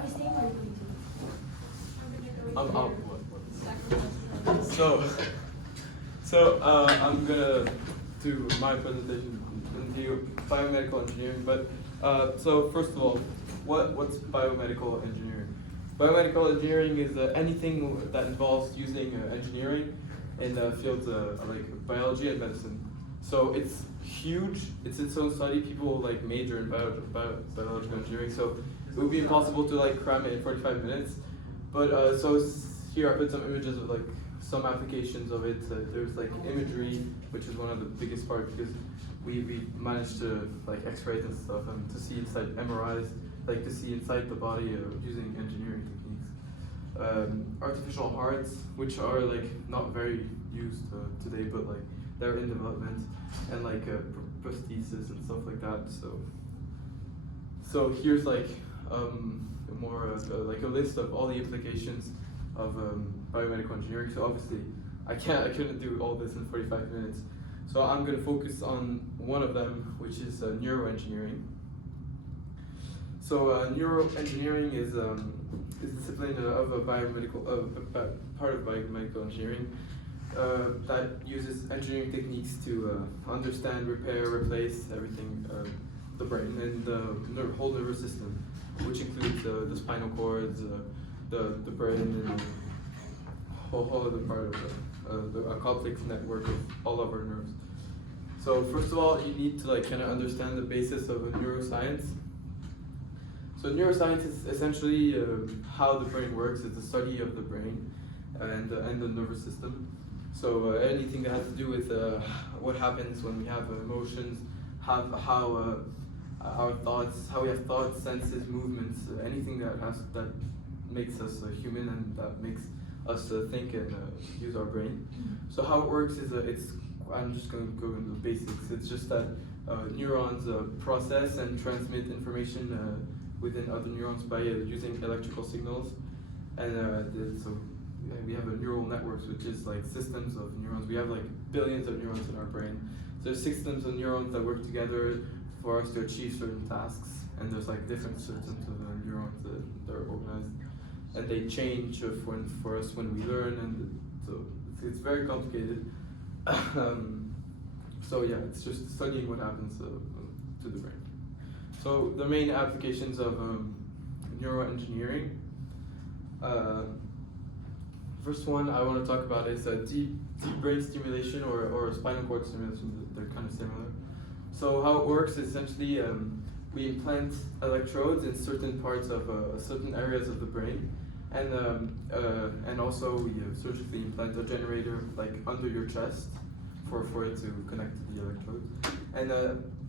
Obviously, I'm going to. I'm out. I'm gonna do my presentation biomedical engineering. But so first of all, what's biomedical engineering? Biomedical engineering is anything that involves using engineering in the fields like biology and medicine. So it's huge. It's its own study. People like major in biological engineering. So it would be impossible to like cram it in 45 minutes. But here I put some images of like some applications of it. There's like imagery, which is one of the biggest parts because we managed to like X-rays and stuff and to see inside MRIs, like to see inside the body using engineering techniques. Artificial hearts, which are like not very used today, but like they're in development, and like prosthesis and stuff like that. So here's like more like a list of all the applications of biomedical engineering. So obviously I couldn't do all this in 45 minutes. So I'm going to focus on one of them, which is neuroengineering. So neuroengineering is a discipline of a biomedical part of biomedical engineering that uses engineering techniques to understand, repair, replace everything, the brain and the whole nervous system, which includes the spinal cords, the brain, and whole other part of a complex network of all of our nerves. So first of all, you need to like kind of understand the basis of neuroscience. So neuroscience is essentially how the brain works. It's the study of the brain and the nervous system. So anything that has to do with what happens when we have emotions, how our thoughts, how we have thoughts, senses, movements, anything that makes us human and that makes us think and use our brain. So how it works is I'm just going to go into the basics. It's just that neurons process and transmit information within other neurons by using electrical signals, and so we have a neural networks, which is like systems of neurons. We have like billions of neurons in our brain. So there's systems of neurons that work together for us to achieve certain tasks, and there's like different systems of neurons that are organized, and they change for us when we learn, and so it's very complicated. So yeah, it's just studying what happens to the brain. So the main applications of neuroengineering. First one I want to talk about is deep brain stimulation or spinal cord stimulation. They're kind of similar. So how it works is essentially we implant electrodes in certain parts of certain areas of the brain, and also we surgically implant a generator like under your chest for it to connect to the electrodes. And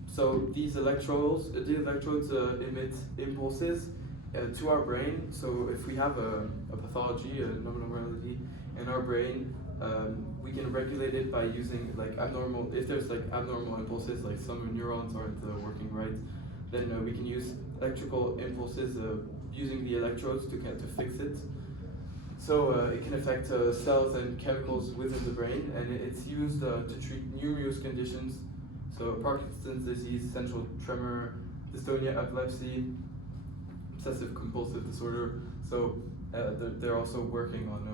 so these electrodes emit impulses to our brain. So if we have a pathology, an abnormality in our brain, we can regulate it by using like if there's like abnormal impulses, like some neurons aren't working right, then we can use electrical impulses using the electrodes to fix it. So it can affect cells and chemicals within the brain, and it's used to treat numerous conditions. So Parkinson's disease, essential tremor, dystonia, epilepsy, obsessive compulsive disorder. So they're also working on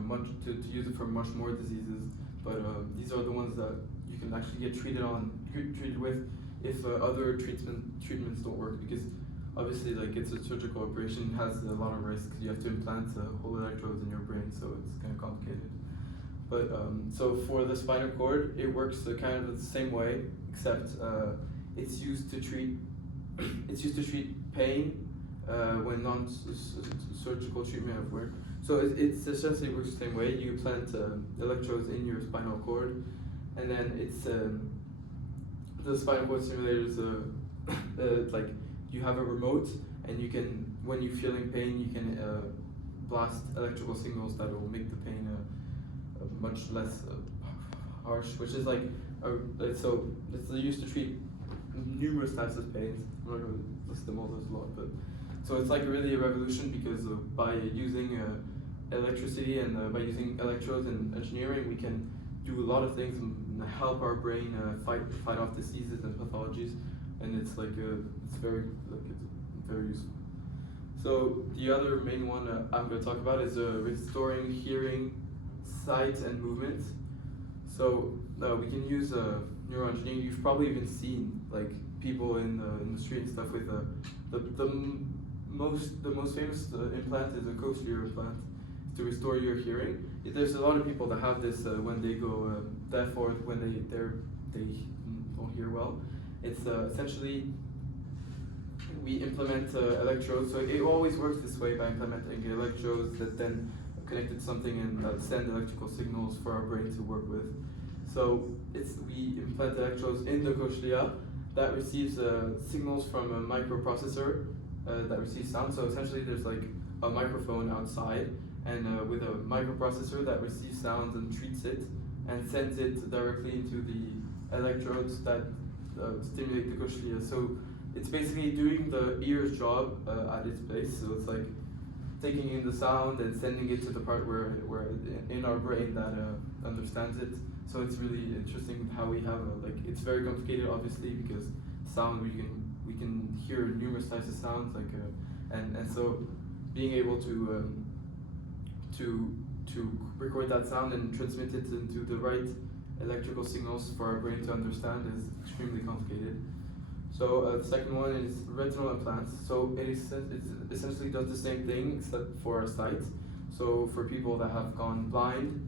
to use it for much more diseases. But these are the ones that you can actually get treated with if other treatments don't work, because obviously like it's a surgical operation, has a lot of risks. You have to implant whole electrodes in your brain, so it's kind of complicated. But so for the spinal cord, it works kind of the same way, except it's used to treat pain when non-surgical treatment of work. So it's essentially works the same way. You implant electrodes in your spinal cord, and then it's the spinal cord stimulators. Like you have a remote, and you can, when you're feeling pain, you can blast electrical signals that will make the pain much less harsh. Which is like it's used to treat numerous types of pains. I'm not going to list them all, there's a lot, but so it's like really a revolution, because by using electricity and by using electrodes and engineering, we can do a lot of things and help our brain fight off diseases and pathologies, and it's like it's very useful. So the other main one I'm going to talk about is restoring hearing, sight, and movement. So we can use neuroengineering. You've probably even seen like people in the street and stuff with the most famous implant is a cochlear implant to restore your hearing. There's a lot of people that have this when they go deaf or when they don't hear well. It's essentially we implement electrodes. So it always works this way by implementing electrodes that then connect to something and send electrical signals for our brain to work with. So we implant electrodes in the cochlea that receives signals from a microprocessor that receives sound. So essentially there's like a microphone outside and with a microprocessor that receives sounds and treats it and sends it directly into the electrodes that stimulate the cochlea. So it's basically doing the ear's job at its place. So it's like taking in the sound and sending it to the part where in our brain that understands it. So it's really interesting how we have like it's very complicated obviously because sound we can hear numerous types of sounds like and so being able to record that sound and transmit it into the right electrical signals for our brain to understand is extremely complicated. So the second one is retinal implants. So it essentially does the same thing except for our sight. So for people that have gone blind,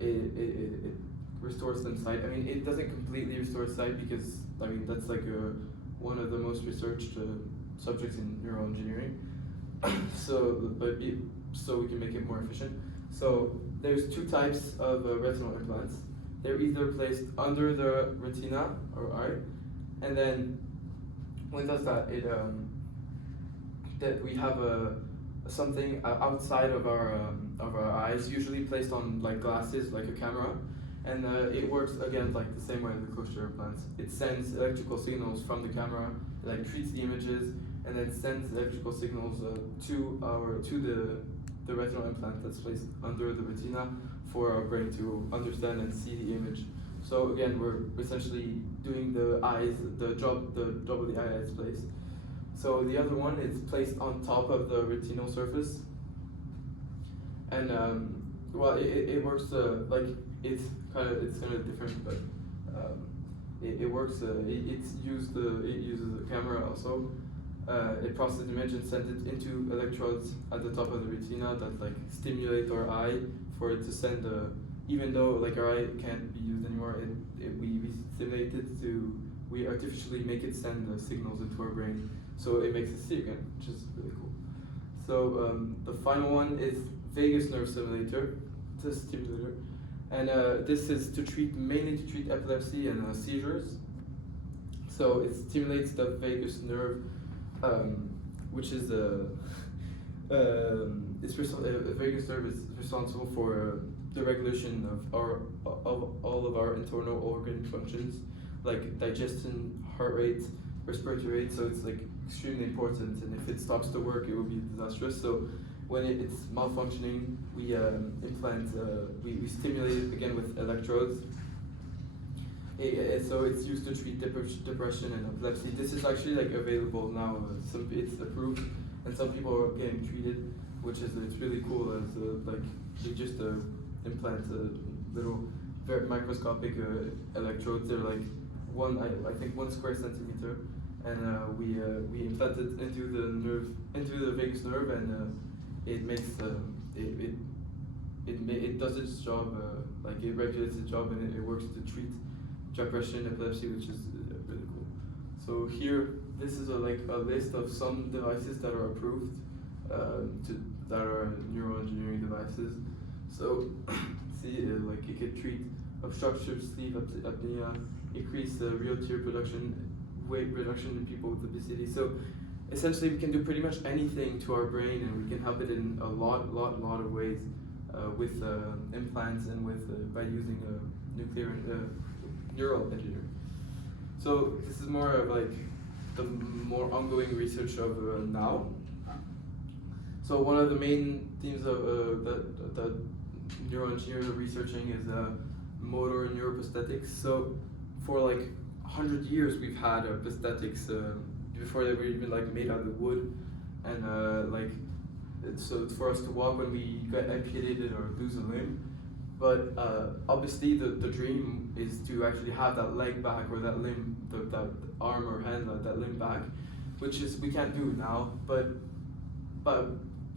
it restores them sight. I mean, it doesn't completely restore sight because I mean that's like one of the most researched subjects in neuroengineering. So we can make it more efficient. So there's two types of retinal implants. They're either placed under the retina or eye, and then when it does that, that we have something outside of our eyes, usually placed on like glasses, like a camera, and it works again like the same way as the cochlear implants. It sends electrical signals from the camera, like treats the images, and then sends electrical signals to the retinal implant that's placed under the retina for our brain to understand and see the image. So again, we're essentially doing the job of the eye at its place. So the other one is placed on top of the retinal surface, and well, it works like it's kind of different, but it works. It uses a camera also. It processes the image and sends it into electrodes at the top of the retina that like stimulate our eye for it to send even though like our eye can't be used anymore, we stimulate it we artificially make it send the signals into our brain, so it makes it see again, which is really cool. So the final one is vagus nerve stimulator, and this is mainly to treat epilepsy and seizures. So it stimulates the vagus nerve, which is vagus nerve is responsible for the regulation of all of our internal organ functions, like digestion, heart rate, respiratory rate. So it's like extremely important, and if it stops to work, it will be disastrous. So when it's malfunctioning, we implant, we stimulate it again with electrodes. So it's used to treat depression and epilepsy. This is actually like available now. It's approved, and some people are getting treated, which is it's really cool. As like they just implant little very microscopic electrodes. They're like I think 1 square centimeter, and we implant it into the vagus nerve, and it makes it does its job. Like it regulates its job, and it works to treat depression, epilepsy, which is really cool. So here, this is a list of some devices that are approved, that are neuroengineering devices. So see, like it could treat obstructive sleep apnea, increase real tear production, weight reduction in people with obesity. So essentially, we can do pretty much anything to our brain, and we can help it in a lot of ways with implants and by using neural engineering. So this is more of like the more ongoing research of now. So one of the main themes of that neuroengineers are researching is motor neuroprosthetics. So for like 100 years we've had prosthetics before they were even like made out of wood. and so it's for us to walk when we get amputated or lose a limb. But obviously the dream is to actually have that leg back or that limb, that arm or hand, that limb back, which is we can't do now. But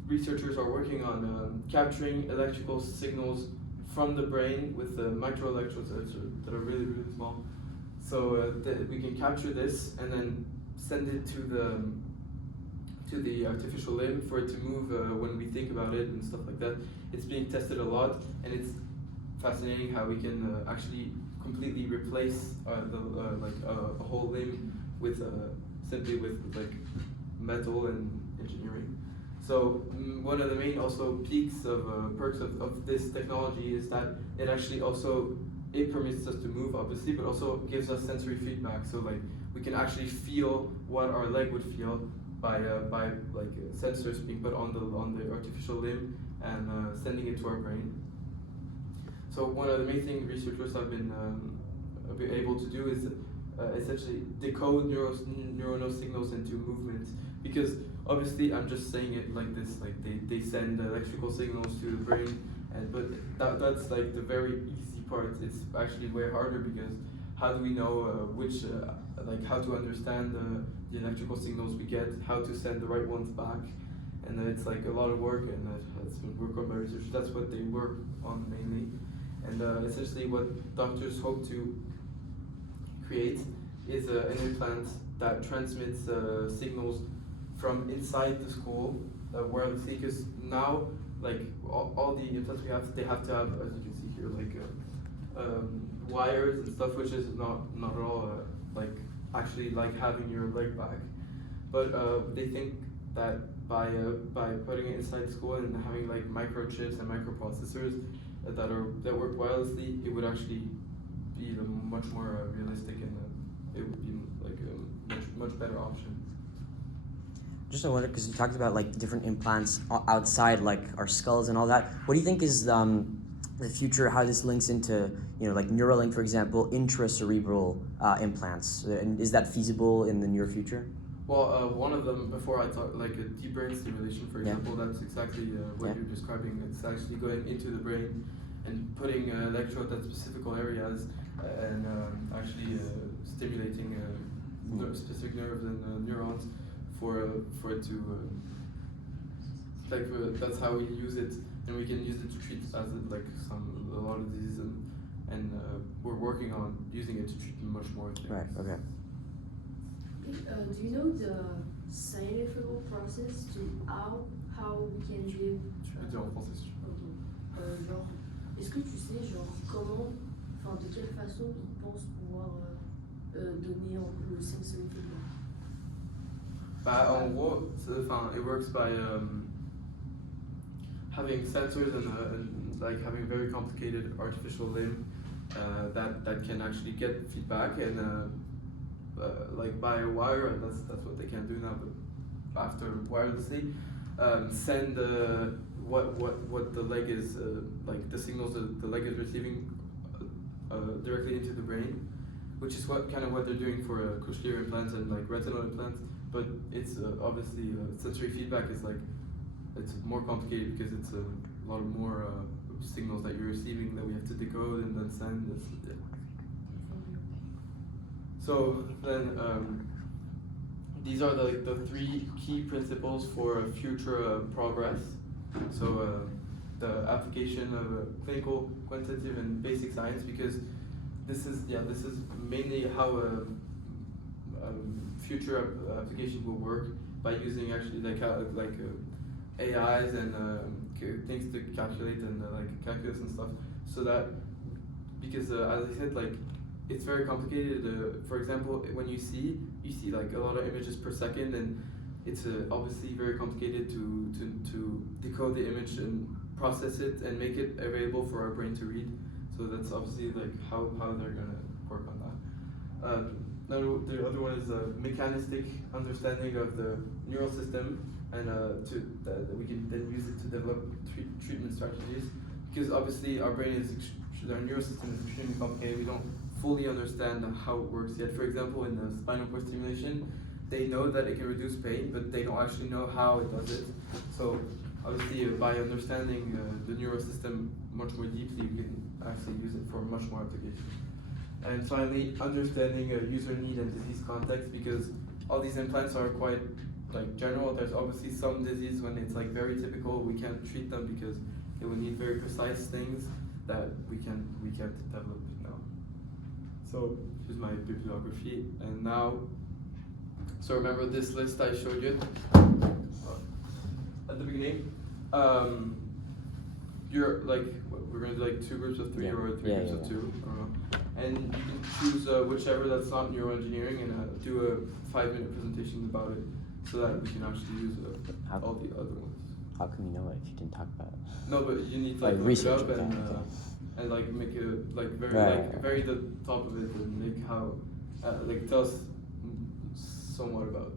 researchers are working on capturing electrical signals from the brain with microelectrodes that are really, really small. So that we can capture this and then send it to the artificial limb for it to move when we think about it and stuff like that. It's being tested a lot, and it's fascinating how we can actually completely replace a whole limb with simply with like metal and engineering. So one of the main also peaks of perks of this technology is that it actually also it permits us to move, obviously, but also gives us sensory feedback. So like we can actually feel what our leg would feel by sensors being put on the artificial limb and sending it to our brain. So one of the main things researchers have been able to do is essentially decode neuronal signals into movements, because obviously I'm just saying it like this, like they send electrical signals to the brain, but that's like the very easy part. It's actually way harder, because how do we know how to understand the electrical signals we get, how to send the right ones back, and it's like a lot of work, and that's been work on by researchers. That's what they work on mainly, and essentially what doctors hope to create is an implant that transmits signals from inside the skull wirelessly, because now like all the implants we have, they have to have, as you can see here, like wires and stuff, which is not at all like actually like having your leg back. But they think that by putting it inside the skull and having like microchips and microprocessors that work wirelessly, it would actually be much more realistic, and it would be like a much better option. Just I wonder, because you talked about like different implants outside like our skulls and all that. What do you think is the future? How this links into like Neuralink, for example, intracerebral implants? And is that feasible in the near future? Well, one of them, before I talked, like a deep brain stimulation, for example, that's exactly what you're describing. It's actually going into the brain and putting electrode at specific areas and actually stimulating specific nerves and neurons for it to that's how we use it, and we can use it to treat a lot of diseases, and we're working on using it to treat much more things. Right. Okay. Do you know the scientific process to how we can live? Tu peux dire en français si tu veux. Genre, est-ce que tu sais comment, de quelle façon ils pensent pouvoir donner le sensory feedback? En gros, it works by having sensors and like having very complicated artificial limb that can actually get feedback, and like by a wire, and that's what they can do now, but after wirelessly, send what the leg is like the signals that the leg is receiving directly into the brain, which is what they're doing for cochlear implants and like retinal implants. But it's obviously sensory feedback is like it's more complicated, because it's a lot more signals that you're receiving that we have to decode and then send. So then these are the three key principles for future progress. So the application of clinical, quantitative, and basic science, because this is mainly how future application will work, by using actually AIs and things to calculate and like calculus and stuff. So that, because as I said, like it's very complicated. For example, when you see like a lot of images per second, and it's obviously very complicated to decode the image and process it and make it available for our brain to read. So that's obviously like how they're gonna work on that. Now the other one is a mechanistic understanding of the neural system, and that we can then use it to develop treatment strategies, because obviously our neural system is extremely complicated. We don't fully understand how it works yet. For example, in the spinal cord stimulation, they know that it can reduce pain, but they don't actually know how it does it. So obviously, by understanding the neural system much more deeply, we can actually use it for much more applications. And finally, understanding user need and disease context, because all these implants are quite like general. There's obviously some disease when it's like very typical, we can't treat them because it would need very precise things that we can't develop now. So here's my bibliography, and now, so remember this list I showed you at the beginning. You're like, we're gonna do like 2 groups of 3 or 3 groups of 2. I don't know. And you can choose whichever that's not neuroengineering and do a 5-minute presentation about it, so that we can actually use all the other ones. How can you know it if you didn't talk about it? No, but you need to Like look it research up it, and like make it like very Right. very the top of it and make how like tell us somewhat about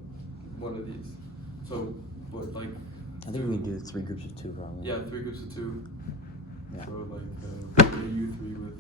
one of these. So what like? I think we can do 3 groups of 2 probably. Yeah, 3 groups of 2. Yeah. So like you 3 with.